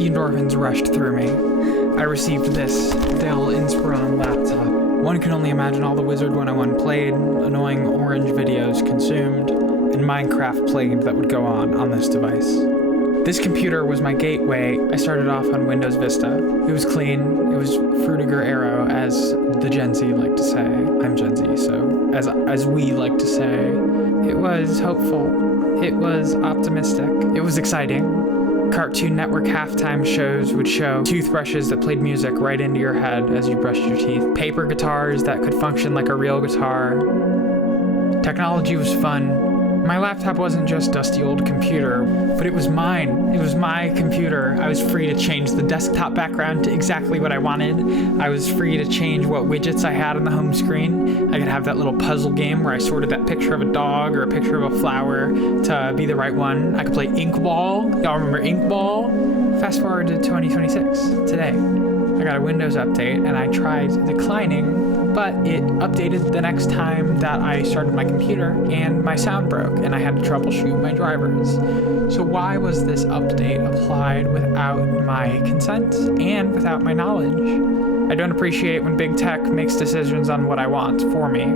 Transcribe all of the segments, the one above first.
The endorphins rushed through me. I received this Dell Inspiron laptop. One can only imagine all the Wizard 101 played, annoying orange videos consumed, and Minecraft played that would go on this device. This computer was my gateway. I started off on Windows Vista. It was clean. It was Fruitiger Arrow, as the Gen Z like to say. I'm Gen Z, so as we like to say. It was hopeful. It was optimistic. It was exciting. Cartoon Network halftime shows would show toothbrushes that played music right into your head as you brushed your teeth. Paper guitars that could function like a real guitar. Technology was fun. My laptop wasn't just dusty old computer, but it was mine. It was my computer. I was free to change the desktop background to exactly what I wanted. I was free to change what widgets I had on the home screen. I could have that little puzzle game where I sorted that picture of a dog or a picture of a flower to be the right one. I could play Inkball. Y'all remember Inkball? Fast forward to 2026, today. I got a Windows update and I tried declining, but it updated the next time that I started my computer and my sound broke and I had to troubleshoot my drivers. So why was this update applied without my consent and without my knowledge? I don't appreciate when big tech makes decisions on what I want for me.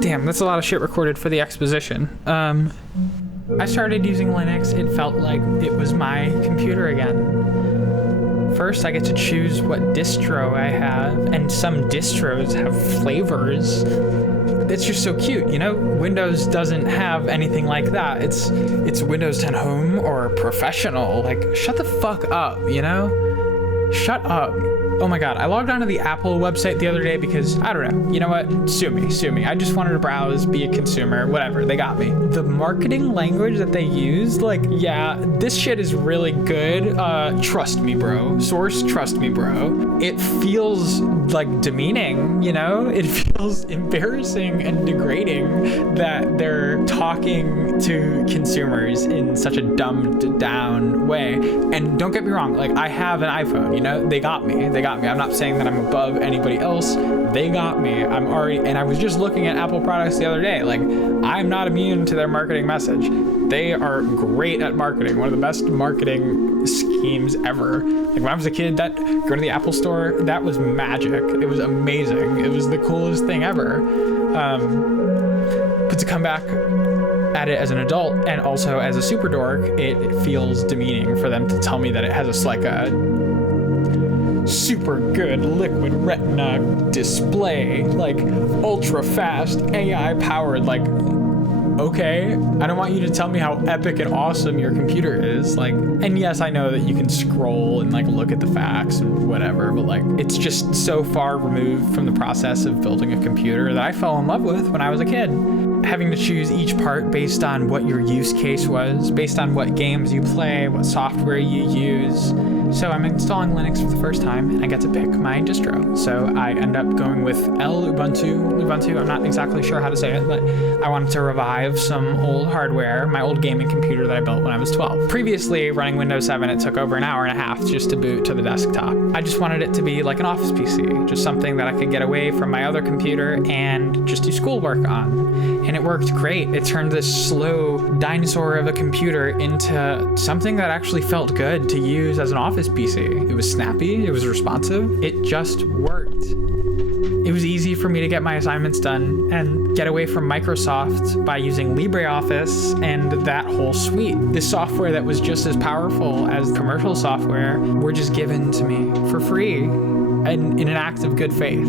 Damn, that's a lot of shit recorded for the exposition. I started using Linux. It felt like it was my computer again. First, I get to choose what distro I have, and some distros have flavors. It's just so cute, you know? Windows doesn't have anything like that. It's Windows 10 Home or Professional. Like, shut the fuck up, you know? Shut up. Oh my god, I logged onto the Apple website the other day because, I don't know, you know what? Sue me. I just wanted to browse, be a consumer, whatever, they got me. The marketing language that they used, like, yeah, this shit is really good. Trust me, bro. Source, trust me, bro. It feels like demeaning, you know? It feels embarrassing and degrading that they're talking to consumers in such a dumbed down way. And don't get me wrong, like, I have an iPhone, you know? They got me. I'm not saying that I'm above anybody else. They got me. And I was just looking at Apple products the other day. Like, I'm not immune to their marketing message. They are great at marketing. One of the best marketing schemes ever. Like, when I was a kid, go to the Apple store, that was magic. It was amazing. It was the coolest thing ever. But to come back at it as an adult and also as a super dork, it feels demeaning for them to tell me that it has like a super good liquid retina display, like ultra fast AI powered. Like, okay, I don't want you to tell me how epic and awesome your computer is. Like, and yes, I know that you can scroll and like look at the facts and whatever, but like, it's just so far removed from the process of building a computer that I fell in love with when I was a kid. Having to choose each part based on what your use case was, based on what games you play, what software you use. So I'm installing Linux for the first time and I get to pick my distro. So I end up going with Ubuntu. I'm not exactly sure how to say it, but I wanted to revive some old hardware, my old gaming computer that I built when I was 12. Previously, running Windows 7, it took over an hour and a half just to boot to the desktop. I just wanted it to be like an office PC, just something that I could get away from my other computer and just do schoolwork on. And it worked great. It turned this slow dinosaur of a computer into something that actually felt good to use as an office PC. It was snappy, it was responsive, it just worked. It was easy for me to get my assignments done and get away from Microsoft by using LibreOffice and that whole suite. This software that was just as powerful as commercial software were just given to me for free and in an act of good faith.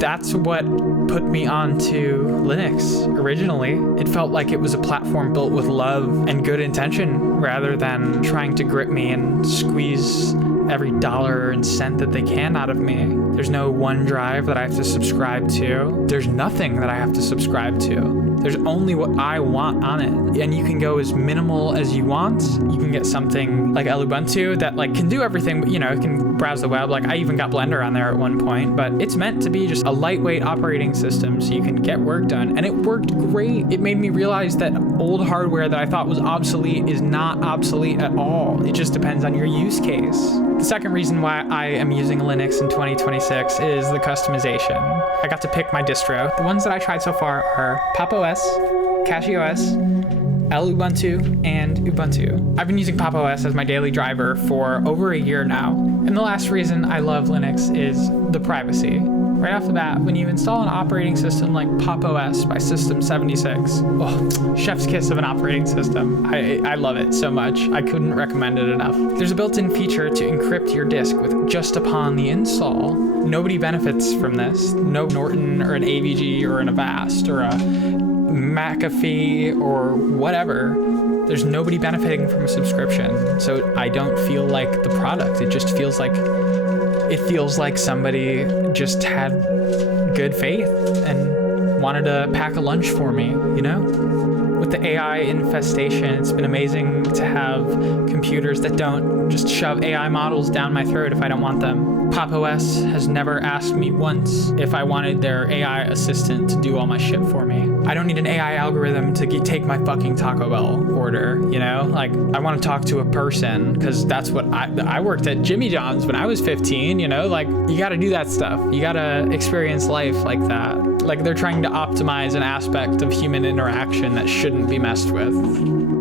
That's what put me onto Linux originally. It felt like it was a platform built with love and good intention rather than trying to grip me and squeeze every dollar and cent that they can out of me. There's no OneDrive that I have to subscribe to. There's nothing that I have to subscribe to. There's only what I want on it. And you can go as minimal as you want. You can get something like Ubuntu that like can do everything, but you know, it can browse the web. Like I even got Blender on there at one point, but it's meant to be just a lightweight operating system so you can get work done. And it worked great. It made me realize that old hardware that I thought was obsolete is not obsolete at all. It just depends on your use case. The second reason why I am using Linux in 2026 is the customization. I got to pick my distro. The ones that I tried so far are Pop! OS, CachyOS, Ubuntu, and Ubuntu. I've been using Pop! OS as my daily driver for over a year now. And the last reason I love Linux is the privacy. Right off the bat, when you install an operating system like Pop! OS by System 76, oh, chef's kiss of an operating system. I love it so much. I couldn't recommend it enough. There's a built-in feature to encrypt your disk with just upon the install. Nobody benefits from this. No Norton or an AVG or an Avast or a McAfee or whatever. There's nobody benefiting from a subscription. So I don't feel like the product. It just feels like somebody just had good faith and wanted to pack a lunch for me, you know? With the AI infestation, it's been amazing to have computers that don't just shove AI models down my throat if I don't want them. Pop! OS has never asked me once if I wanted their AI assistant to do all my shit for me. I don't need an AI algorithm to take my fucking Taco Bell order, you know? Like, I want to talk to a person, because that's what I worked at Jimmy John's when I was 15, you know? Like, you gotta do that stuff. You gotta experience life like that. Like, they're trying to optimize an aspect of human interaction that shouldn't be messed with.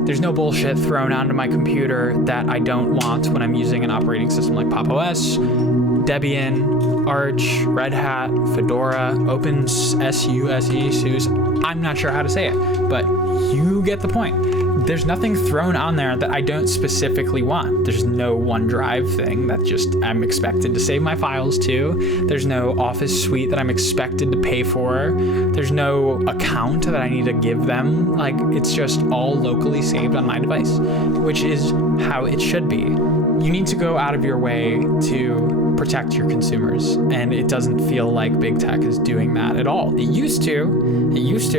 There's no bullshit thrown onto my computer that I don't want when I'm using an operating system like Pop! OS, Debian, Arch, Red Hat, Fedora, OpenSUSE, SUSE. I'm not sure how to say it, but you get the point. There's nothing thrown on there that I don't specifically want. There's no OneDrive thing that just I'm expected to save my files to. There's no Office suite that I'm expected to pay for. There's no account that I need to give them. Like, it's just all locally saved on my device, which is how it should be. You need to go out of your way to protect your consumers, and it doesn't feel like big tech is doing that at all. It used to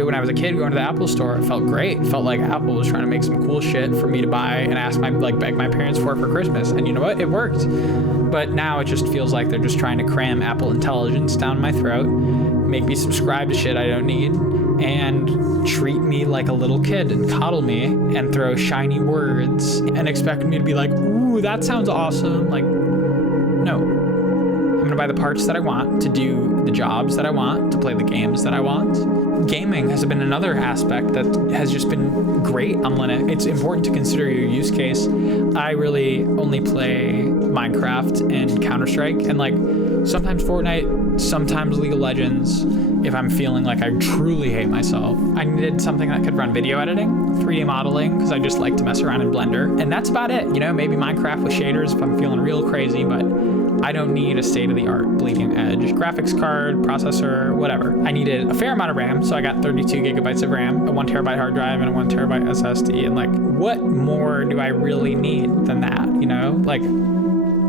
when I was a kid going to the Apple store. It felt great. It felt like Apple was trying to make some cool shit for me to buy and beg my parents for Christmas. And you know what? It worked. But now it just feels like they're just trying to cram Apple intelligence down my throat, make me subscribe to shit I don't need, and treat me like a little kid and coddle me and throw shiny words and expect me to be like, ooh, that sounds awesome. Like, no. I'm gonna buy the parts that I want to do the jobs that I want, to play the games that I want. Gaming has been another aspect that has just been great on Linux. It's important to consider your use case. I really only play Minecraft and Counter-Strike, and like sometimes Fortnite, sometimes League of Legends, if I'm feeling like I truly hate myself. I needed something that could run video editing, 3D modeling, because I just like to mess around in Blender, and that's about it. You know, maybe Minecraft with shaders if I'm feeling real crazy, but I don't need a state-of-the-art bleeding edge graphics card, processor, whatever. I needed a fair amount of RAM, so I got 32 gigabytes of RAM, a 1 terabyte hard drive, and a 1 terabyte SSD, and like, what more do I really need than that, you know? Like,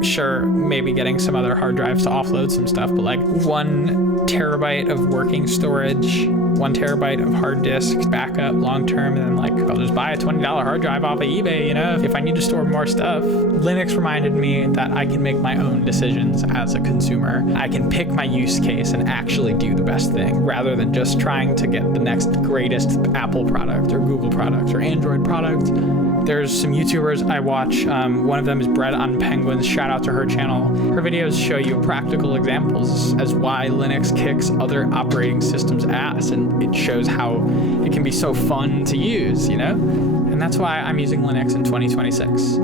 sure, maybe getting some other hard drives to offload some stuff, but like 1 terabyte of working storage, 1 terabyte of hard disk backup long-term, and then like, I'll just buy a $20 hard drive off of eBay, you know, if I need to store more stuff. Linux reminded me that I can make my own decisions as a consumer. I can pick my use case and actually do the best thing, rather than just trying to get the next greatest Apple product or Google product or Android product. There's some YouTubers I watch. One of them is Bread on Penguins. Shout out to her channel. Her videos show you practical examples as why Linux kicks other operating systems' ass, and it shows how it can be so fun to use, you know? And that's why I'm using Linux in 2026.